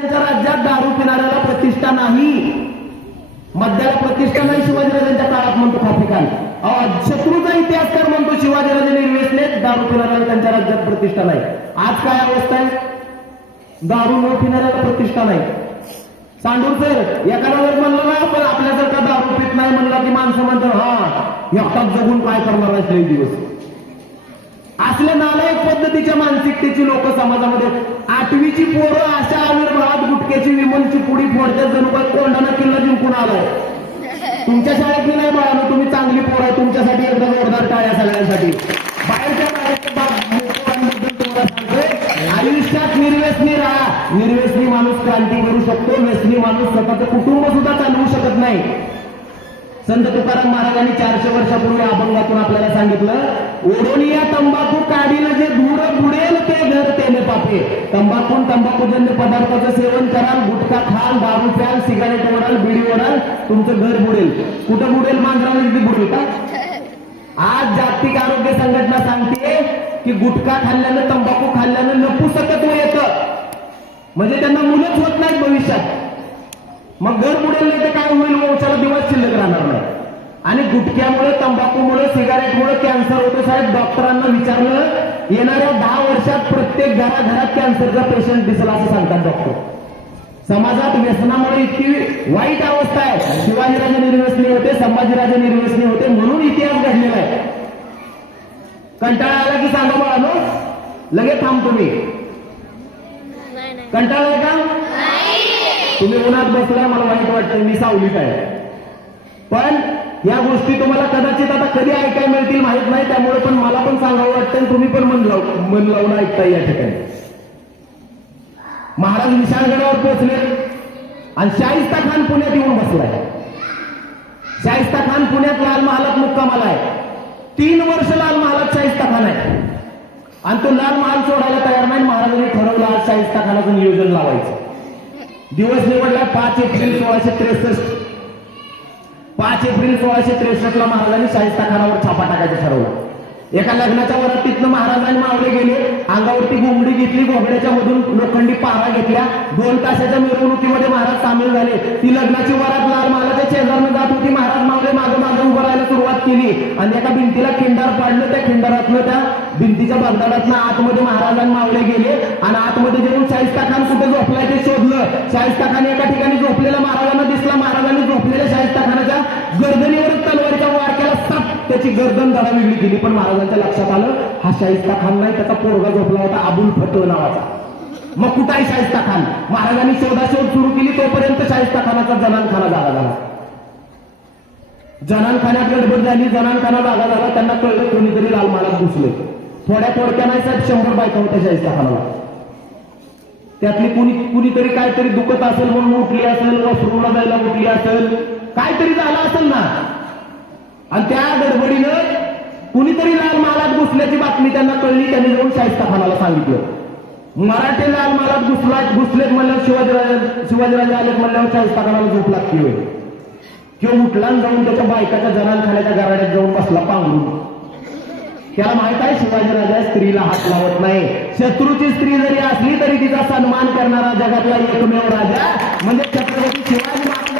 त्यांच्या राज्यात दारू पिणाऱ्याला प्रतिष्ठा नाही, मद्याला प्रतिष्ठा नाही शिवाजीराजांच्या काळात म्हणतो खाफिकान. शत्रूचा इतिहासकार म्हणतो शिवाजीराजे निर्वेसले दारू पिणाऱ्याला त्यांच्या राज्यात प्रतिष्ठा नाही. आज काय अवस्था आहे? दारू न पिणाऱ्याला प्रतिष्ठा नाही. सांडूर सर एखादा जर म्हणलं ना पण आपल्यासारखा दारू पित नाही म्हणला की माणसं म्हणतात हा एकटाच जगून काय करणार असले दिवस. असल्या नालायक पद्धतीच्या मानसिकतेची लोक समाजामध्ये. 8वीची पोरं अशा आविर्भावात गुटक्याची विमलची पुडी फोडतात जणू काय कोंडाणा किल्ला जिंकून आलाय. तुमच्या शाळेतली नाही बाळा, तुम्ही चांगली पोरं आहे, तुमच्यासाठी एकदा जोरदार टाळ्या सगळ्यांसाठी. बाहेरच्या तुम्हाला सांगतोय आयुष्यात निर्व्यसनी राहा. निर्व्यसनी माणूस क्रांती करू शकतो, व्यसनी माणूस स्वतःचं कुटुंब सुद्धा चालवू शकत नाही. संत तुकाराम महाराजांनी 400 वर्षापूर्वी अभंगातून आपल्याला सांगितलं, ओढोनिया तंबाखू काढील जे दूर बुडेल ते घर तेने पापे. तंबाखूजन्य पदार्थाचं सेवन कराल, गुटखा खाल, दारू प्याल, सिगारेट ओढाल, बिडी ओढाल, तुमचं घर बुडेल. कुठं बुडेल? मांजरामध्ये बुडेल का? आज जागतिक आरोग्य संघटना सांगते की गुटखा खाल्ल्यानं, तंबाखू खाल्ल्यानं नपुसकत्व येतं, म्हणजे त्यांना मुलंच होत नाहीत भविष्यात. मग घर बुडेल नाही तर काय होईल? वंशाला दिवस शिल्लक राहणार नाही. आणि गुटख्यामुळे, तंबाखूमुळे, सिगारेटमुळे कॅन्सर होतो. साहेब डॉक्टरांना विचारलं, येणाऱ्या 10 वर्षात प्रत्येक घराघरात कॅन्सरचा पेशंट दिसेल असं सांगतात डॉक्टर. समाजात व्यसनामुळे इतकी वाईट अवस्था आहे. शिवाजीराजे निर्व्यसनी होते, संभाजीराजे निर्व्यसनी होते, म्हणून इतिहास घडलेला आहे. कंटाळा आला की सांगा बाळानो, लगेच थांबतो मी. कंटाळा का? तुम्ही उन्हात बसलाय, मला वाईट वाटतं, मी सावलीत आहे. पण या गोष्टी तुम्हाला कदाचित आता कधी ऐकायला मिळतील माहित नाही, त्यामुळे पण मला पण सांगावं वाटतं, तुम्ही पण मन लावून ऐकता या ठिकाणी. महाराज विशाळगडावर पोहोचले आणि शाहिस्ता खान पुण्यात येऊन बसलाय. शाहिस्ता खान पुण्यात लाल महालात मुक्कामाला आहे. 3 वर्ष लाल महालात शाहिस्ता खान आहे आणि तो लाल महाल सोडायला तयार नाही. महाराजांनी ठरवलं आज शाहिस्ता खानाचं नियोजन लावायचं. दिवस निवडला 5 एप्रिल 1663. 5 एप्रिल 1663 ला महाराजांनी शाहिस्ता खानावर छापा टाकायचं ठरवलं. एका लग्नाच्या वरातीतनं महाराजांनी मावळे गेले, अंगावरती घोंगडी घेतली, घोंगड्याच्या मधून लोखंडी पारा घेतल्या. 2 तासाच्या मिरवणुकीमध्ये महाराज सामील झाले. ती लग्नाची वरात लाल महालाच्या शेजारनं जात होती. महाराज मावळे मागं मागं उभं राहायला सुरुवात केली आणि एका भिंतीला खिंडार पाडलं. त्या खिंडारातनं, त्या भिंतीच्या बंधारातनं आतमध्ये महाराजांनी मावळे गेले आणि आतमध्ये जेवून शाहिस्ता खान कुठे झोपलाय ते शोधलं. शाहिस्ता खान एका ठिकाणी झोपलेला महाराजांना दिसला. महाराजांनी झोपलेल्या शाहिस्ता खानाच्या गर्दनीवर तलवारीचा वार केला. साप त्याची गर्दन दडावेगळी केली. पण महाराजांच्या लक्षात आलं हा शाहिस्ता खान नाही, त्याचा पोरगा झोपला होता अबुल फतह नावाचा. मग कुठं आहे शाहिस्ता खान? महाराजांनी शोधाशोध सुरू केली. तोपर्यंत शाहिस्ता खानाचा जनानखाना जागा झाला. जनानखान्यात गडबड झाली, जनानखाना जागा झाला. त्यांना कळलं कोणीतरी लाल महालात घुसले. थोड्या नाही साहेब 100 बायका होत्या शाहिस्ता खानाला. त्यातली कुणीतरी काहीतरी दुखत असेल म्हणून उठली असेल, वॉशरूमला जायला उठली असेल, काहीतरी झालं असेल ना. आणि त्या गडबडीनं कुणीतरी लाल महालात घुसल्याची बातमी त्यांना कळली. त्यांनी जाऊन शाहिस्ता खानाला सांगितलं. मराठे लाल महालात घुसलेत म्हणल्यावर शिवाजीराजे आलेत म्हणल्यावर शाहिस्ता खानाला झोप लागली होय. किंवा उठला जाऊन त्याच्या बायकाच्या जनानखान्याच्या गराड्यात जाऊन बसला पांघरून. त्याला माहित आहे शिवाजीराजा स्त्रीला हात लावत नाही. शत्रूची स्त्री जरी असली तरी तिचा सन्मान करणारा जगातला एकमेव राजा म्हणजे छत्रपती शिवाजी महाराज.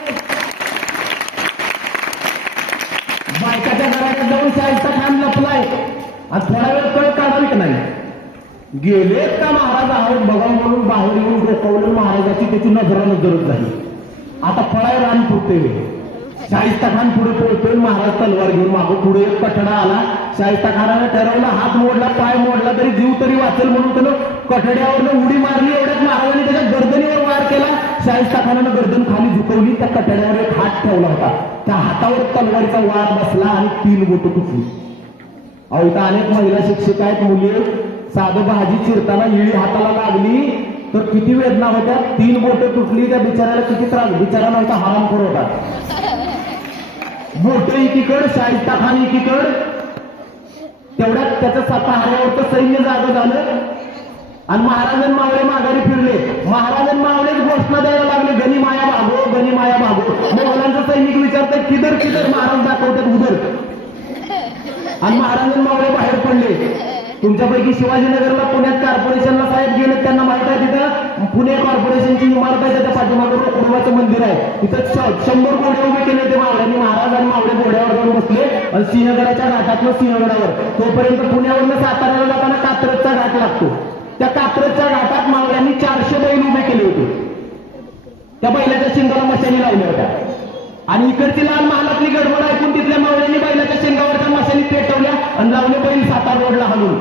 बायकाच्या घरात जाऊन शाहिस्ता खान लपलाय आणि थोडा वेळ कळ काढावी की नाही. गेलेत का महाराज आहोत बघा म्हणून बाहेर येऊन डोकावलं. महाराजाची त्याची नजरच झाली. आता फळाय रान पुरते. शाहिस्ता खान पुढे पोहोचतोय. महाराज तलवार घेऊन मागं. पुढे एक कठडा आला. शाहिस्ता खानाने ठरवलं हात मोडला, पाय मोडला तरी जीव तरी वाचेल म्हणून त्यानं कठड्यावरनं उडी मारली. एवढ्यात महाराजांनी त्याच्या गर्दनीवर वार केला. शाहिस्ता खानानं गर्दन खाली झुकवली. त्या कठड्यावर एक हात ठेवला होता. त्या हातावर तलवारीचा वार बसला आणि 3 बोटं तुटली. अहो इथं अनेक महिला शिक्षक आहेत, मुली. साधं भाजी चिरताना इळी हाताला लागली तर किती वेदना होत्या. 3 बोटं तुटली. त्या बिचाराला किती त्रास. बिचारा नव्हता हरामखोर होता. बोट एकीकड, शाहिस्ता खान एकीकड. तेवढ्यात त्याचं हाऱ्यावरचं सैन्य जागं झालं आणि महाराजांनी मावळे माघारी फिरले. महाराजांनी मावळेच घोषणा द्यायला लागले, गणी माया भागो, गणी माया भागो. मोगलांचं सैनिक विचारतात किदर किदर, महाराज दाखवतात उदर. आणि महाराजांनी मावळे बाहेर पडले. तुमच्यापैकी शिवाजीनगरला पुण्यात कॉर्पोरेशनला साहेब गेले, त्यांना माहित आहे तिथं पुणे कॉर्पोरेशनची इमारत तिथं 100 घोडे उभे केले होते मावळ्यांनी. महाराज आणि मावळे घोड्यावर जाऊन बसले आणि सिंहगडाच्या घाटातलं सिंहगडावर. तोपर्यंत पुण्यावरनं साताऱ्याला जाताना कात्रजचा घाट लागतो. त्या कात्रजच्या घाटात मावळ्यांनी 400 बैल उभे केले होते. त्या बैलाच्या शिंगाला मशाली लावल्या होत्या आणि इकडची लाल महालातली गडबड ऐकून तिथल्या मावळ्यांनी बैलाच्या शिंगावरच्या मशाली पेटवल्या आणि लावले बैल सातारा रोडला हाणून.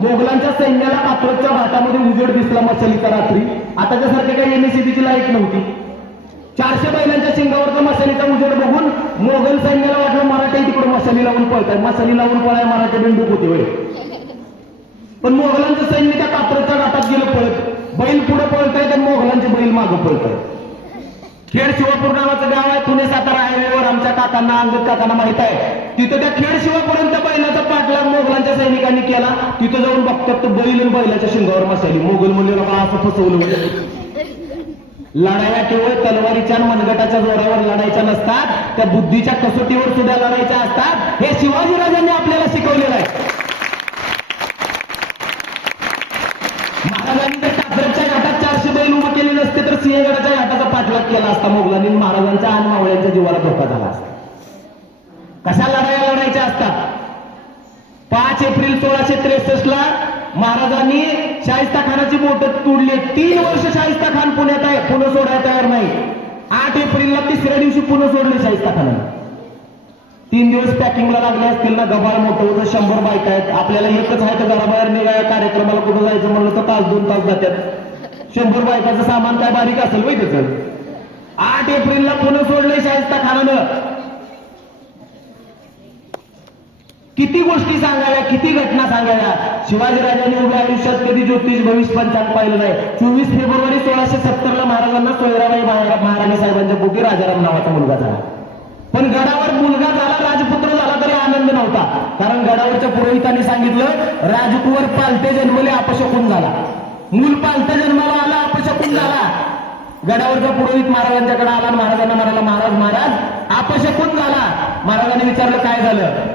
मोगलांच्या सैन्याला कात्रजच्या घाटामध्ये उजेड दिसला मशालीचा रात्री. आताच्या सारखे काही एमएससीबीची लाईट नव्हती. 400 बैलांच्या शिंगावरचा मशालीचा उजेड बघून मोगल सैन्याला वाटलं मराठी तिकडे मशाली लावून पळताय. मशाली लावून पळाय मराठी बंदूक होते वेळ. पण मोगलांचं सैन्य त्या कात्रजच्या घाटात गेलं पळत. बैल पुढे पळतायत आणि मोगलांचे बैल मागं पळतायत. खेड शिवापूर नावाचं गाव आहे पुणे सातारा हायवेवर. आमच्या काकांना अंगद काकांना माहित आहे. तिथं त्या खेड शिवापर्यंत बैलाचा पाठलाग मोगलांच्या सैनिकांनी केला. तिथं जाऊन बघतात तर बैल आणि बैलाच्या शिंगावर मशाली. मोगल म्हणले बाबा असं फसवलं. लढाया केवळ तलवारीच्या मनगटाच्या जोरावर लढायच्या नसतात, त्या बुद्धीच्या कसोटीवर सुद्धा लढायच्या असतात. हे शिवाजीराजांनी आपल्याला शिकवलेलं आहे. महाराजांनी जर कात्रजच्या घाटात 400 बैल उभे केले नसते तर सिंहगडाच्या घाटाचा पाठलाग केला असता मोगलांनी. महाराजांच्या आणि मावळ्यांच्या जीवाला धोका झाला असता. कशा लढाया लढायच्या असतात. 5 एप्रिल 1663 ला महाराजांनी शाहिस्ता खानाची बोटं तोडली. 3 वर्ष शाहिस्ता खान पुण्यात आहे, पुणे सोडायला तयार नाही. 8 एप्रिलला 3ऱ्या दिवशी पुणे सोडले शाहिस्ता खानाने. 3 दिवस पॅकिंगला लागले असतील ना. गबाळ मोठं होतं. 100 बायका आहेत. आपल्याला एकच आहे तर घराबाहेर निघाया कार्यक्रमाला कुठं जायचं म्हणलं तर तास 2 तास जातात. 100 बायकाचं सामान काय बारीक असेल वय त्याचं. 8 एप्रिलला पुणे सोडले शाहिस्ता खानानं. किती गोष्टी सांगाव्या, किती घटना सांगाव्या. शिवाजीराजांनी उभ्या आयुष्यात कधी ज्योतिष भविष्य पंचांग पाहिलं नाही. 24 फेब्रुवारी 1670 ला महाराजांना सोयराबाई महाराणी साहेबांच्या पोटी राजाराम नावाचा मुलगा झाला. पण गडावर मुलगा झाला, राजपुत्र झाला तरी आनंद नव्हता. कारण गडावरच्या पुरोहितांनी सांगितलं राजकुवर पालते जन्मले अपशकुन झाला. मूल पालते जन्माला आला अपशकुन झाला. गडावरचा पुरोहित महाराजांच्याकडे आला आणि महाराजांना म्हणाला महाराज अपशकुन झाला. महाराजांनी विचारलं काय झालं.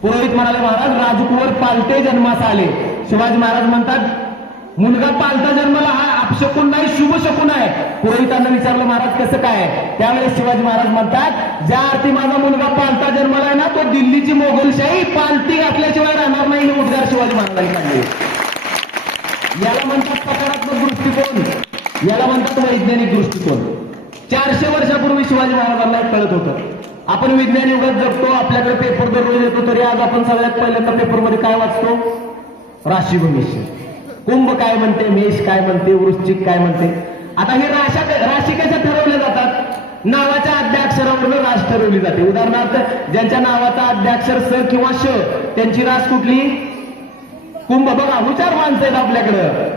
पुरोहित म्हणाले महाराज राजकुवर पालते जन्मास आले. शिवाजी महाराज म्हणतात मुलगा पालता जन्माला हा अपशकुन नाही शुभ शकून आहे. पुरोहितांना विचारलं महाराज कसं काय. त्यावेळेस शिवाजी महाराज म्हणतात ज्या अर्थी माझा मुलगा पालता जन्माला आहे ना तो दिल्लीची मोगलशाही पालती घातल्याशिवाय राहणार नाही. हे उद्गार शिवाजी महाराजांनी काढले. याला म्हणतात सकारात्मक दृष्टिकोन, याला म्हणतात वैज्ञानिक दृष्टिकोन. 400 वर्षापूर्वी शिवाजी महाराजांना कळत होतं आपण विज्ञान युगात जगतो. आपल्याकडे पेपर दररोज येतो तरी आज आपण सगळ्यात पहिल्यांदा पेपरमध्ये काय वाचतो. राशी भविष्य. कुंभ काय म्हणते, मेष काय म्हणते, वृश्चिक काय म्हणते. आता हे राशी कशा ठरवल्या जातात. नावाच्या आद्याक्षरावरून रास ठरवली जाते. उदाहरणार्थ ज्यांच्या नावाचा आद्याक्षर स किंवा श त्यांची रास कुठली. कुंभ. बघा हुशार माणसं आहेत आपल्याकडं.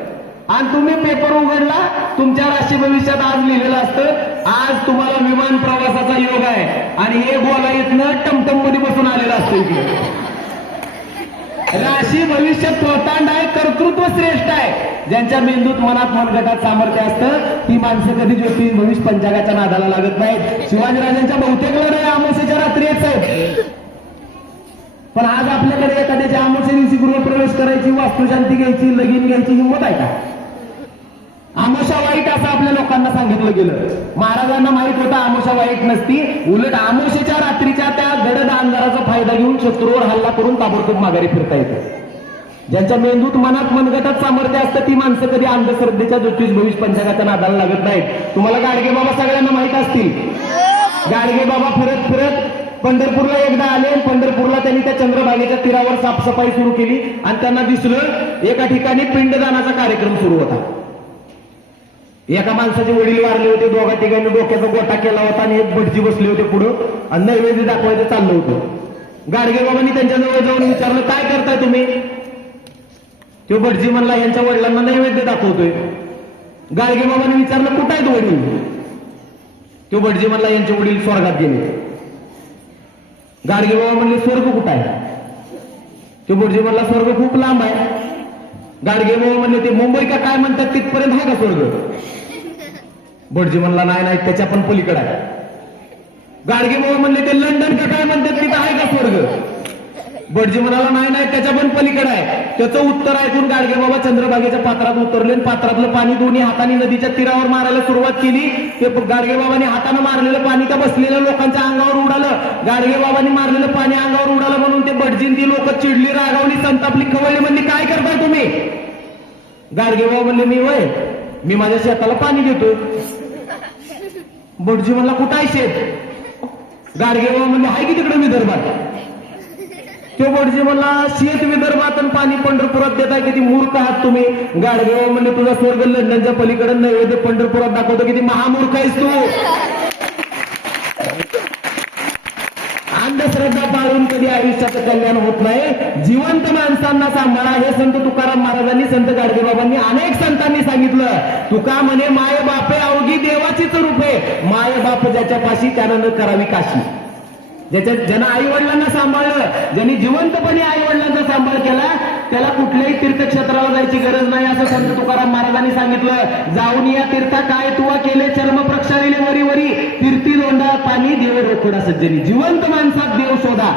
आणि तुम्ही पेपर उघडला तुमच्या राशी भविष्यात आज लिहिलेलं असतं आज तुम्हाला विमान प्रवासाचा योग आहे आणि हे गोलाईतनं टमटम मध्ये बसून आलेलं असतं इकडे. राशी भविष्य स्वतांड आहे, कर्तृत्व श्रेष्ठ आहे. ज्यांच्या मेंदूत मनात मनगटात सामर्थ्य असतं ती माणसं कधी ज्योतिष भविष्य पंचांगाच्या नादाला लागत नाहीत. शिवाजीराजांच्या बहुतेक लढाई अमावस्येच्या रात्री येत आहेत. पण आज आपल्याकडे एखाद्याच्या अमावस्ये दिवशी गृहप्रवेश करायची, वास्तुशांती घ्यायची, लगीन घ्यायची हिंमत आहे का. आमोशा वाईट असं आपल्या लोकांना सांगितलं गेलं. महाराजांना माहित होतं आमोशा वाईट नसती. उलट आमोशेच्या रात्रीच्या त्या गडद अंधाराचा फायदा घेऊन शत्रूवर हल्ला करून ताबडतोब माघारी फिरता येतं. ज्यांच्या मेंदूत मनात मनगटात सामर्थ्य असतं ती माणसं कधी अंधश्रद्धेच्या ज्योतिष भविष्य पंचांगाच्या नादाला लागत नाहीत. तुम्हाला गाडगे बाबा सगळ्यांना माहित असतील. गाडगे बाबा फिरत फिरत पंढरपूरला एकदा आले. पंढरपूरला त्यांनी त्या चंद्रभागेच्या तीरावर साफसफाई सुरू केली आणि त्यांना दिसलं एका ठिकाणी पिंडदानाचा कार्यक्रम सुरू होता. एका माणसाचे वडील वारले होते. दोघा ठिकाणी डोक्याचा गोटा केला होता आणि एक भटजी बसले होते पुढं आणि नैवेद्य दाखवायचं चाललं होतं. गाडगे बाबांनी त्यांच्याजवळ जाऊन विचारलं काय करताय तुम्ही. तो भटजी म्हणला यांच्या वडिलांना नैवेद्य दाखवतोय. गाडगे बाबांनी विचारलं कुठं आहेत वडील. तो भटजी म्हणला यांचे वडील स्वर्गात गेले. गाडगे बाबा म्हणले स्वर्ग कुठं आहे. तो भटजी म्हणला स्वर्ग खूप लांब आहे. गाडगे बाबा म्हणले ते मुंबई का काय म्हणतात तिथपर्यंत आहे का स्वर्ग. भटजी म्हणला नाही नाही त्याच्या पण पलीकडे आहे. गाडगे बाबा म्हणले ते लंडन का काय म्हणतात तिथं आहे का स्वर्ग. भटजी म्हणाला नाही नाही त्याच्या पण पलीकडे आहे. त्याचं उत्तर ऐकून गाडगे बाबा चंद्रभागेच्या पात्रात उतरले आणि पात्रातलं पाणी दोन्ही हाताने नदीच्या तीरावर मारायला सुरुवात केली. ते गाडगे बाबांनी हाताने मारलेलं पाणी त्या बसलेल्या लोकांच्या अंगावर उडालं. गाडगे बाबांनी मारलेलं पाणी अंगावर उडालं म्हणून ते भटजीन ती लोक चिडली, रागावली, संतापली, खवळली, म्हणली काय करताय तुम्ही? गाडगे बाबा म्हणले मी माझ्या शेताला पाणी देतोय. भटजी म्हणला कुठं आहे शेत? गाडगे बाबा म्हणले हाय की तिकडे विदर्भात. तो भटजी म्हणला शेत विदर्भात आणि पाणी पंढरपुरात देताय, किती मूर्ख आहात तुम्ही. गाडगे बाबा म्हणले तुझा स्वर्ग लंडनच्या पलीकडे नैवेद्य पंढरपुरात दाखवतो, किती महामूर्ख आहेस तू. अंधश्रद्धा पाळून कधी आयुष्याचं कल्याण होत नाही. जिवंत माणसांना सांभाळा हे संत तुकाराम महाराजांनी, संत गाडगेबाबांनी, अनेक संतांनी सांगितलं. तुका म्हणे माय बापे अवघी देवाचीच रूपे, माय बाप ज्याच्या पाशी त्यानं न करावी काशी. ज्यानं आई वडिलांना सांभाळलं, ज्यांनी जिवंतपणे आई वडिलांचा सांभाळ केला, त्याला कुठल्याही तीर्थक्षेत्राला जायची गरज नाही असं संत तुकाराम महाराजांनी सांगितलं. जाऊन या तीर्था काय तुवा केले चर्म प्रक्षाळीले वरी वरी, तीर्थी दोंडा पाणी देव रोखोडा सज्जनी. जिवंत माणसात देव शोधा.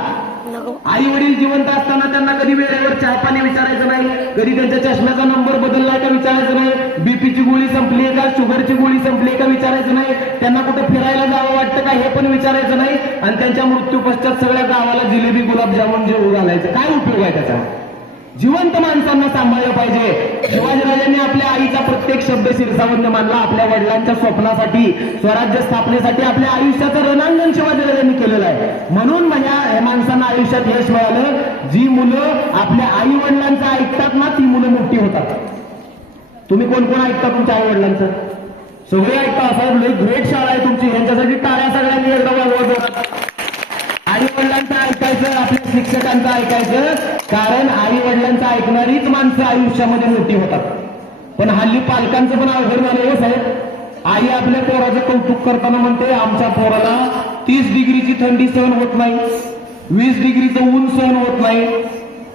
आई वडील जिवंत असताना त्यांना कधी वेळेवर चहा पाणी विचारायचं नाही, कधी त्यांच्या चष्म्याचा नंबर बदललाय का विचारायचं नाही, बीपीची गोळी संपली का, शुगरची गोळी संपली का विचारायचं नाही, त्यांना कुठे फिरायला जावं वाटतं का हे पण विचारायचं नाही, आणि त्यांच्या मृत्यू पश्चात सगळ्या गावाला जिलेबी गुलाबजामुन जेवू घालायचं. काय उपयोग आहे त्याचा? जिवंत माणसांना सांभाळलं पाहिजे. शिवाजीराजांनी आपल्या आईचा प्रत्येक शब्द शिरसावंत मानला. आपल्या वडिलांच्या स्वप्नासाठी, स्वराज्य स्थापनेसाठी आपल्या आयुष्याचं रणांगण शिवाजीराजांनी केलेलं आहे. म्हणून या माणसांना आयुष्यात यश मिळालं. जी मुलं आपल्या आई वडिलांचं ऐकतात ना, ती मुलं मोठी होतात. तुम्ही कोण कोण ऐकता तुमच्या आई वडिलांचं? सगळे ऐकता. असं ग्रेट शाळा आहे तुमची, यांच्यासाठी टाळ्या सगळ्यांनी एकदा वाजवत. आई वडिलांचं ऐकायचं, आपल्या शिक्षकांचं ऐकायचं, कारण आई वडिलांचं ऐकणारीच माणसं आयुष्यामध्ये मोठी होतात. पण हल्ली पालकांचं पण अवघड झालं हो साहेब. आई आपल्या पोराचं कौतुक करताना म्हणते आमच्या पोराला 30 डिग्रीची थंडी सहन होत नाही, 20 डिग्रीचं ऊन सहन होत नाही.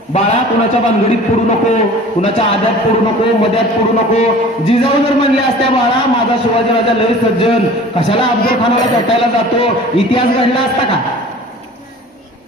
बाळा कुणाच्या भानगडीत पडू नको, कुणाच्या आद्यात पडू नको, मध्यात पडू नको. जिजाऊ जर म्हणले असत्या बाळा माझा शिवाजीराजा लय सज्जन, कशाला अफजल खानाला भेटायला जातो, इतिहास घडला असता का?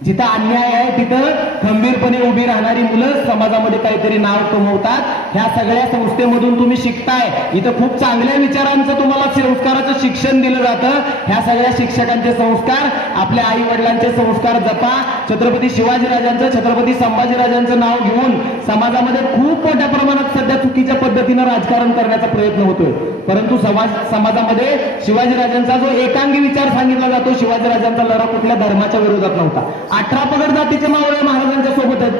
जिथं अन्याय आहे तिथं खंबीरपणे उभी राहणारी मुलं समाजामध्ये काहीतरी नाव कमवतात. ह्या सगळ्या संस्थेमधून तुम्ही शिकताय. इथं खूप चांगल्या विचारांचं तुम्हाला संस्काराचं शिक्षण दिलं जातं. ह्या सगळ्या शिक्षकांचे संस्कार, आपल्या आई वडिलांचे संस्कार जपा. छत्रपती शिवाजीराजांचं, छत्रपती संभाजीराजांचं नाव घेऊन समाजामध्ये खूप मोठ्या प्रमाणात सध्या चुकीच्या पद्धतीनं राजकारण करण्याचा प्रयत्न होतोय. परंतु समाजामध्ये शिवाजीराजांचा जो एकांगी विचार सांगितला जातो, शिवाजीराजांचा लढा कुठल्या धर्माच्या विरोधात नव्हता. 18 पगड जातीचे मावळे महाराजांच्या सोबत आहेत.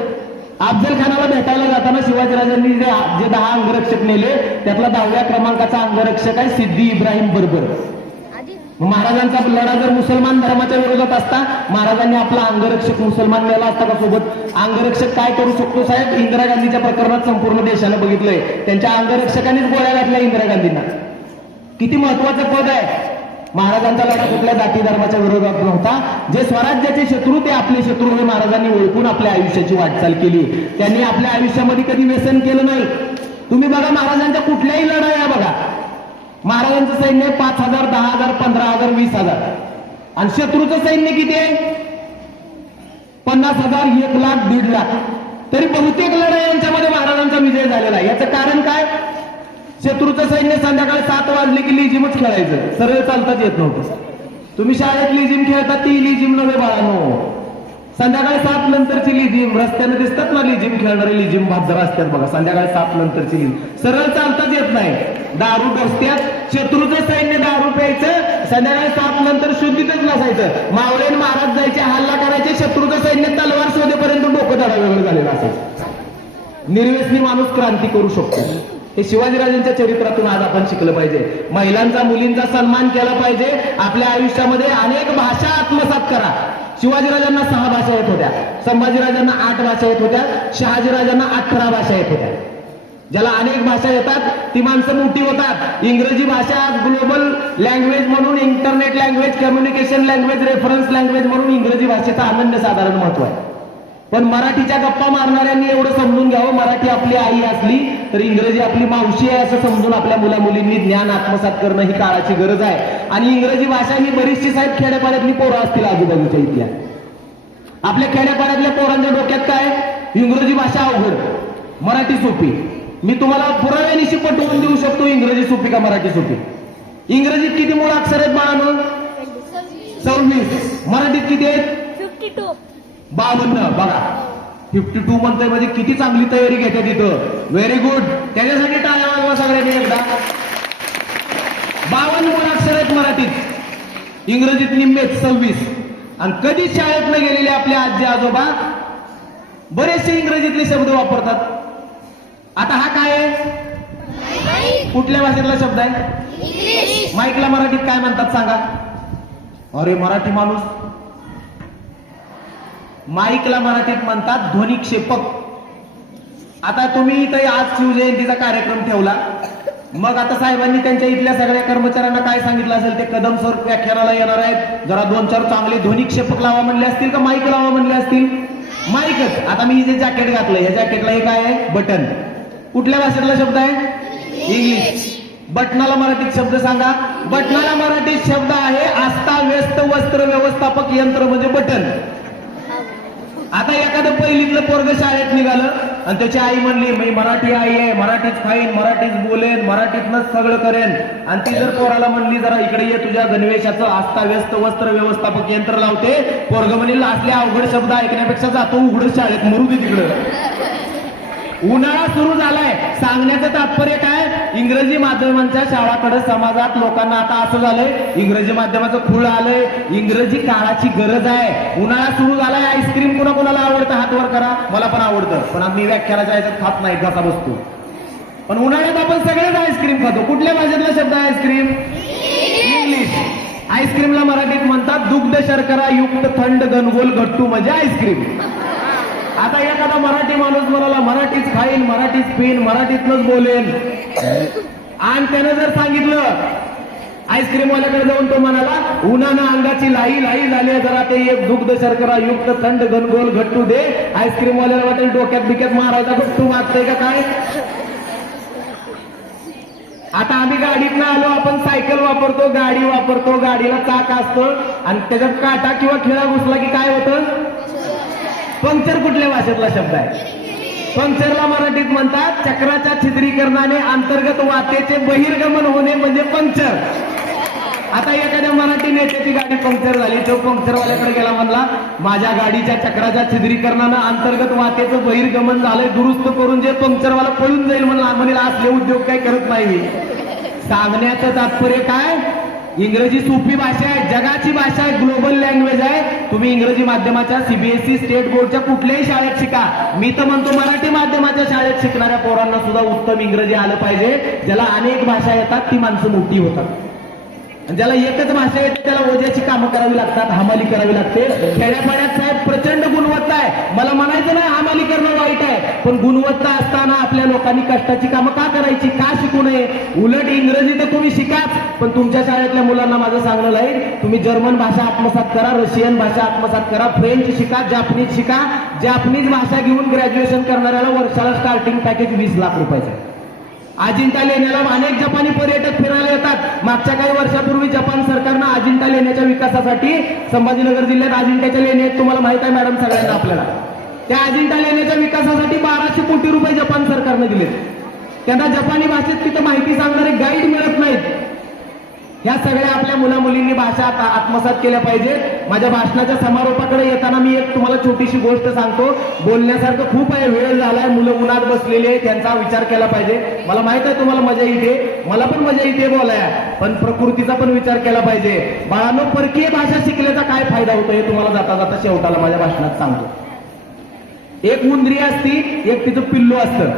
अफजल खानाला भेटायला जाताना शिवाजीराजांनी जे 10 अंगरक्षक नेले, त्यातला 10व्या क्रमांकाचा अंगरक्षक आहे सिद्धी इब्राहिम बर्बर. महाराजांचा लढा जर मुसलमान धर्माच्या विरोधात असता, महाराजांनी आपला अंगरक्षक मुसलमान नेला असता का सोबत? अंगरक्षक काय करू शकतो साहेब? इंदिरा गांधीच्या प्रकरणात संपूर्ण देशानं बघितलंय. त्यांच्या अंगरक्षकांनीच गोळ्या घातल्या इंदिरा गांधींना. किती महत्वाचं पद आहे. महाराजांचा लढा कुठल्या जाती धर्माच्या विरोधात नव्हता. जे स्वराज्याचे शत्रू ते आपले शत्रू हे महाराजांनी ओळखून आपल्या आयुष्याची वाटचाल केली. त्यांनी आपल्या आयुष्यामध्ये कधी व्यसन केलं नाही. तुम्ही बघा महाराजांच्या कुठल्याही लढाया बघा, महाराजांचं सैन्य 5,000, 10,000, 15,000, 20,000, आणि शत्रूचं सैन्य किती आहे? 50,000, 1,00,000, 1,50,000. तरी बहुतेक लढायांच्यामध्ये महाराजांचा विजय झालेला आहे. याचं कारण काय? शत्रूचं सैन्य संध्याकाळी 7 वाजले की लिजिमच खेळायचं, सरळ चालताच येत नव्हतं. तुम्ही शाळेत लिजिम खेळता, ती लिजिम नव्हे बाळांनो. संध्याकाळी 7 नंतरची लिजिम, रस्त्याने दिसतात ना लिजिम खेळणारे लिजिम भात असतात बघा, संध्याकाळी 7 नंतरची लिजिम. सरळ चालताच येत नाही, दारू डोसत्यात. शत्रूचं सैन्य दारू प्यायचं, संध्याकाळी 7 नंतर शुद्धीतच नसायचं. मावळे महाराज जायचे, हल्ला करायचे, शत्रूचं सैन्य तलवार शोधेपर्यंत डोकं धडा वेगळं झालेलं असायचं. निर्व्यसनी माणूस क्रांती करू शकतो. हे शिवाजीराजांच्या चरित्रातून आज आपण शिकलं पाहिजे. महिलांचा, मुलींचा सन्मान केला पाहिजे. आपल्या आयुष्यामध्ये अनेक भाषा आत्मसात करा. शिवाजीराजांना 6 भाषा येत होत्या, संभाजीराजांना 8 भाषा येत होत्या, शहाजीराजांना 18 भाषा येत होत्या. ज्याला अनेक भाषा येतात ती माणसं मोठी होतात. इंग्रजी भाषा आज ग्लोबल लँग्वेज म्हणून, internet language, communication language, reference language म्हणून इंग्रजी भाषेचं अनन्यसाधारण महत्व आहे. पण मराठीच्या गप्पा मारणाऱ्यांनी एवढं समजून घ्यावं, मराठी आपली आई असली तर इंग्रजी आपली मावशी आहे असं समजून आपल्या मुला मुलींनी ज्ञान आत्मसात करणं ही काळाची गरज आहे. आणि इंग्रजी भाषा ही बरीचशी साहेब खेड्यापाड्यातली पोरं असतील आजूबाजूच्या इथल्या. आपल्या खेड्यापाड्यातल्या पोरांच्या डोक्यात काय? इंग्रजी भाषा अवघड. मराठी सोपी. मी तुम्हाला पुराव्यानिशी पटवून देऊ शकतो इंग्रजी सोपी का मराठी सोपी. इंग्रजीत किती मूळ अक्षर आहेत बाळांनो? 26. मराठीत किती आहेत? 52. 52. बघा 52 म्हणतोय म्हणजे किती चांगली तयारी घेते तिथं. Very good. त्याच्यासाठी टाळ्या वाजवा सगळ्यांनी एकदा. 52 मूळ अक्षर आहेत मराठीत. इंग्रजीत निम्मेच 26. आणि कधी शाळेत न गेलेले आपले आजी आजोबा बरेचसे इंग्रजीतले शब्द वापरतात. आता हा काय आहे? कुठल्या भाषेतला शब्द आहे? माईकला मराठीत काय म्हणतात सांगा? अरे मराठी माणूस. माईकला मराठीत म्हणतात ध्वनिक्षेपक. आता तुम्ही इथे आज शिवजयंतीचा कार्यक्रम ठेवला, मग आता साहेबांनी त्यांच्या इथल्या सगळ्या कर्मचाऱ्यांना काय सांगितलं असेल? ते कदम सर व्याख्यानाला येणार आहेत, जरा 2-4 चांगले ध्वनिक्षेपक लावा म्हणले असतील का माईक लावा म्हणले असतील? माईकच. आता मी जे जॅकेट घातलं, या जॅकेटला हे काय आहे? बटन. कुठल्या भाषेतला शब्द आहे? इंग्लिश. बटनाला मराठीत शब्द सांगा. बटनाला मराठीत शब्द आहे अस्ताव्यस्त वस्त्र व्यवस्थापक यंत्र म्हणजे बटन. आता एखादं पहिलीतलं पोरग शाळेत निघालं आणि त्याची आई म्हणली मी मराठी आई आहे, मराठीच खाईन, मराठीच बोलेन, मराठीतनच सगळं करेन. आणि ती जर पोराला म्हणली जरा इकडे ये तुझ्या गणवेशाचं अस्ताव्यस्त वस्त्र व्यवस्थापक यंत्र लावते, पोरग म्हणेल असले अवघड शब्द ऐकण्यापेक्षा जातो उघड शाळेत, मरू दे तिकडं. उन्हाळा सुरू झालाय. सांगण्याचं तात्पर्य काय? इंग्रजी माध्यमांच्या शाळाकडे समाजात लोकांना आता असं झालंय इंग्रजी माध्यमाचं खूळ आलंय, इंग्रजी काळाची गरज आहे. उन्हाळा सुरू झालाय. आईस्क्रीम कोणाकोणाला आवडतं? हात वर करा. मला पण आवडतं, पण आम्ही व्याख्यानाच्या ह्याच्यात खात नाही, घसा बसतो. पण उन्हाळ्यात आपण सगळेच आईस्क्रीम खातो. कुठल्या भाषेतला शब्द आहे आईस्क्रीम? इंग्लिश. आईस्क्रीमला मराठीत म्हणतात दुग्ध शर्करा युक्त थंड घनगोल गट्टू म्हणजे आईस्क्रीम. आता एखादा मराठी माणूस म्हणाला मराठीच खाईन, मराठीच पिन, मराठीतनच बोलेन, आणि त्यानं जर सांगितलं आईस्क्रीम वाल्याकडे जाऊन तो म्हणाला उन्हानं अंगाची लाई लाई झाली, जरा ते एक दुग्ध शर्करा युक्त थंड घनगोल गट्टू दे. आईस्क्रीम वाल्याला वाटेल डोक्यात बिक्यात मारायचा, गट्टू वागतंय का काय? आता आम्ही गाडीतनं आलो, आपण सायकल वापरतो, गाडी वापरतो, गाडीला चाक असतं आणि त्याच्यात काटा किंवा खिळा घुसला की काय होतं? पंक्चर. कुठल्या भाषेतला शब्द आहे? पंक्चरला मराठीत म्हणतात चक्राच्या छिद्रीकरणाने अंतर्गत वातेचे बहिर्गमन होणे म्हणजे पंक्चर. आता एखाद्या मराठी नेत्याची गाडी पंक्चर झाली, तो पंक्चरवाल्याकडे गेला, म्हणला माझ्या गाडीच्या चक्राच्या छिद्रीकरणानं अंतर्गत वातेचं बहिर्गमन झालंय, दुरुस्त करून जे पंक्चरवाला पळून जाईल म्हणून असले उद्योग काही करत नाही. सांगण्याचं तात्पर्य काय? इंग्रजी सोपी भाषा आहे, जगाची भाषा आहे, ग्लोबल लँग्वेज आहे. तुम्ही इंग्रजी माध्यमाच्या सीबीएसई स्टेट बोर्डच्या कुठल्याही शाळेत शिका. मी तर म्हणतो मराठी माध्यमाच्या शाळेत शिकणाऱ्या पोरांना सुद्धा उत्तम इंग्रजी आलं पाहिजे. ज्याला अनेक भाषा येतात ती माणसं मोठी होतात. ज्याला एकच भाषा येते त्याला ओझ्याची कामं करावी लागतात, हमाली करावी लागते. खेड्यापाड्यात साहेब प्रचंड गुणवत्ता आहे. मला म्हणायचं नाही हमाली करणं वाईट आहे, पण गुणवत्ता असताना आपल्या लोकांनी कष्टाची कामं का करायची, का शिकू नये? उलट इंग्रजी तर तुम्ही शिकाच, पण तुमच्या शाळेतल्या मुलांना माझं सांगणं आहे तुम्ही जर्मन भाषा आत्मसात करा, रशियन भाषा आत्मसात करा, फ्रेंच शिका, जापनीज शिका. जापनीज भाषा घेऊन ग्रॅज्युएशन करणाऱ्याला वर्षाला स्टार्टिंग पॅकेज 20 लाख रुपयाचं. अजिंठा लेण्याला अनेक जपानी पर्यटक फिरायला येतात. मागच्या काही वर्षापूर्वी जपान सरकारनं अजिंठा लेण्याच्या विकासासाठी संभाजीनगर जिल्ह्यात अजिंठ्याच्या लेण्या आहेत, तुम्हाला माहित आहे मॅडम सगळ्यांना आपल्याला. त्या अजिंठा लेण्याच्या विकासासाठी 1200 कोटी रुपये जपान सरकारने दिले. त्यांना जपानी भाषेत तिथं माहिती सांगणारे गाईड मिळत नाहीत. या सगळ्या आपल्या मुला मुलींनी भाषा आत्मसात केल्या पाहिजेत. माझ्या भाषणाच्या समारोपाकडे येताना मी एक तुम्हाला छोटीशी गोष्ट सांगतो. बोलण्यासारखं खूप आहे, वेळ झालाय, मुलं उन्हात बसलेले आहे, त्यांचा विचार केला पाहिजे. मला माहित आहे तुम्हाला मजा येते, मला पण मजा येते बोलाया, पण प्रकृतीचा पण विचार केला पाहिजे. बाळांनो, परकीय भाषा शिकल्याचा काय फायदा होतो हे तुम्हाला जाता जाता शेवटाला माझ्या भाषणात सांगतो. एक उंदरी असती, एक तिचं पिल्लू असतं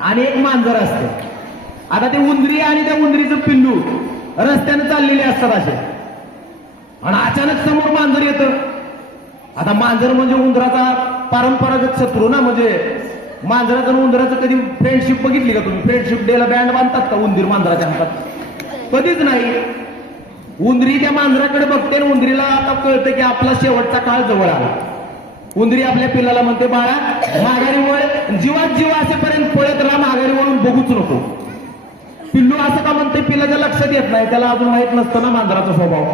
आणि एक मांजर असतं. आता ते उंदरी आणि त्या उंदरीचं पिल्लू रस्त्याने चाललेले असतात असे, आणि अचानक समोर मांजर येतं. आता मांजर म्हणजे उंदराचा परंपरागत शत्रू ना, म्हणजे मांजराचं आणि उंदराचं कधी फ्रेंडशिप बघितली का तुम्ही? फ्रेंडशिप डेला बँड बांधतात का उंदीर मांजराच्या हातात? कधीच नाही. उंदरी त्या मांजराकडे बघते आणि उंदरीला आता कळतं की आपला शेवटचा काळ जवळ आला. उंदरी आपल्या पिल्लाला म्हणते बाळा माघारी वळ, जीवात जीव असेपर्यंत पळत राहा, माघारी वळून बघूच नको. पिल्लू असं का म्हणते? पिल्लाच्या लक्षात येत नाही, त्याला अजून माहित नसतं ना मांजराचा स्वभाव.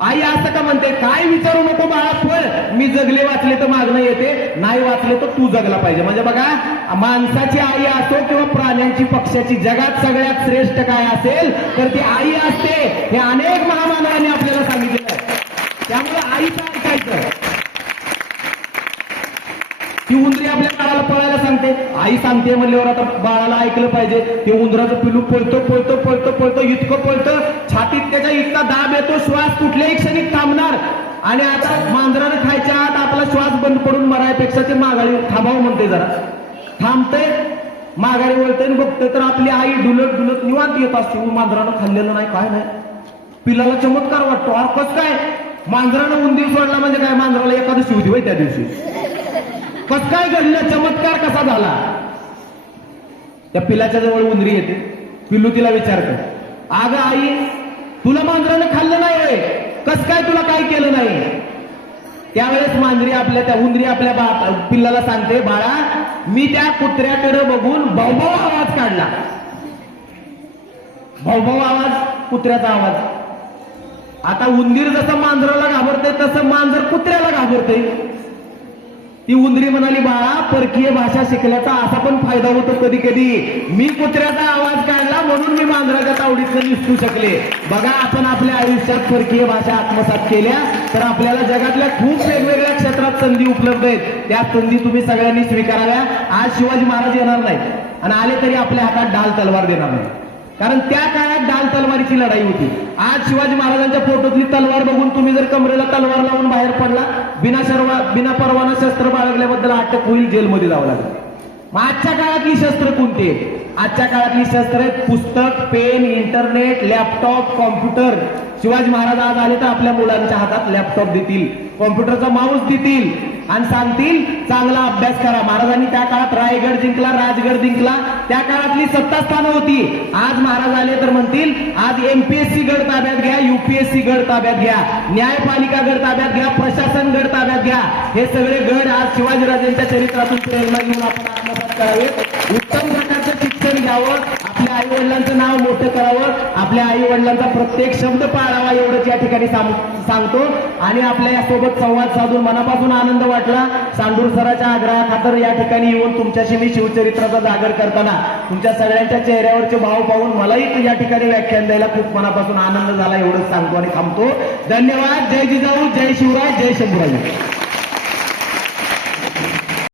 आई असं का म्हणते? काय विचारू नको बाळा, पळ, मी जगले वाचले तर मागणं येते, नाही वाचले तर तू जगला पाहिजे. म्हणजे बघा माणसाची आई असो किंवा प्राण्यांची पक्षाची जगात सगळ्यात श्रेष्ठ काय असेल तर ती आई असते. हे अनेक महामानवांनी आपल्याला सांगितलेलं आहे. त्यामुळे आईचं ऐकायचं. ती उंदरी आपल्या बाळाला पळायला सांगते, आई सांगते म्हणल्यावर आता बाळाला ऐकलं पाहिजे. ते उंदराचं पिलू पळतो पळतो पळतो पळतो इतकं पळतं, छातीत त्याच्या इतका दाब येतो, श्वास कुठल्याही क्षणी थांबणार. आणि आता मांजरानं खायच्या आत आपला श्वास बंद पडून मरायपेक्षा ते माघारी थांबावं म्हणते, जरा थांबते, माघारी वळते आणि बघते तर आपली आई डुलत डुलत निवांत येत असते. मांजरानं खाल्लेलं नाही, काय नाही. पिलाला चमत्कार वाटतो, अरे कस काय मांजरानं उंदीर सोडला म्हणजे काय, मांजराला एखादशी होती होय त्या दिवशी, कस काय घडलं, चमत्कार कसा झाला. त्या पिलाच्या जवळ उंदरी येते. पिल्लू तिला विचारतं, अगं आई तुला मांजरानं खाल्लं नाही होय, कस काय तुला काय केलं नाही. त्यावेळेस मांजरी आपल्या त्या उंदरी आपल्या पिल्लाला सांगते, बाळा मी त्या कुत्र्याकडे बघून भाऊभाऊ आवाज काढला. भाऊभाऊ आवाज, कुत्र्याचा आवाज. आता उंदीर जसं मांजराला घाबरते तसं मांजर कुत्र्याला घाबरते. ती उंदरी म्हणाली, बाळा परकीय भाषा शिकल्याचा असा पण फायदा होतो कधी कधी. मी कुत्र्याचा आवाज काढला म्हणून मी मांजराच्या तावडीतनं निसटू शकले. बघा आपण आपल्या आयुष्यात परकीय भाषा आत्मसात केल्या तर आपल्याला जगातल्या खूप वेगवेगळ्या क्षेत्रात संधी उपलब्ध आहेत. त्या संधी तुम्ही सगळ्यांनी स्वीकाराव्या. आज शिवाजी महाराज येणार नाहीत आणि आले तरी आपल्या हातात ढाल तलवार देणार नाही, कारण त्या काळात ढाल तलवारीची लढाई होती. आज शिवाजी महाराजांच्या फोटोतली तलवार बघून तुम्ही जर कमरेला तलवार लावून बाहेर पडला, बिना परवाना शस्त्र बाळगल्याबद्दल अटक होईल, जेलमध्ये जावं लागेल. मग आजच्या काळातली शस्त्र कोणती आहेत? आजच्या काळातली शस्त्र आहेत पुस्तक, pen, internet, laptop, computer. Shivaji Maharaj आज आले तर आपल्या मुलांच्या हातात लॅपटॉप देतील, कॉम्प्युटरचा माऊस देतील आणि सांगतील चांगला अभ्यास करा. महाराजांनी त्या काळात रायगड जिंकला, राजगड जिंकला, त्या काळातली सत्तास्थानं होती. आज महाराज आले तर म्हणतील आज एमपीएससी गड ताब्यात घ्या, युपीएससी गड ताब्यात घ्या, न्यायपालिका गड ताब्यात घ्या, प्रशासन गड ताब्यात घ्या. हे सगळे गड आज शिवाजीराजांच्या चरित्रातून प्रेरणा घेऊन आपण आत्मसात करावेत. उत्तम प्रकारचं शिक्षण घ्यावं, आपल्या आई वडिलांचं नाव मोठं करावं, आपल्या आई वडिलांचा प्रत्येक शब्द पाळावा, एवढंच या ठिकाणी सांगतो. आणि आपल्या यासोबत संवाद साधून मनापासून आनंद वाटला. सांडूर सराच्या आग्रहाखातर या ठिकाणी येऊन तुमच्याशी मी शिवचरित्राचा जागर करताना तुमच्या सगळ्यांच्या चेहऱ्यावरचे भाव पाहून मलाही या ठिकाणी व्याख्यान द्यायला खूप मनापासून आनंद झाला. एवढंच सांगतो आणि थांबतो. धन्यवाद. जय जिजाऊ, जय शिवराय, जय शंभूराज.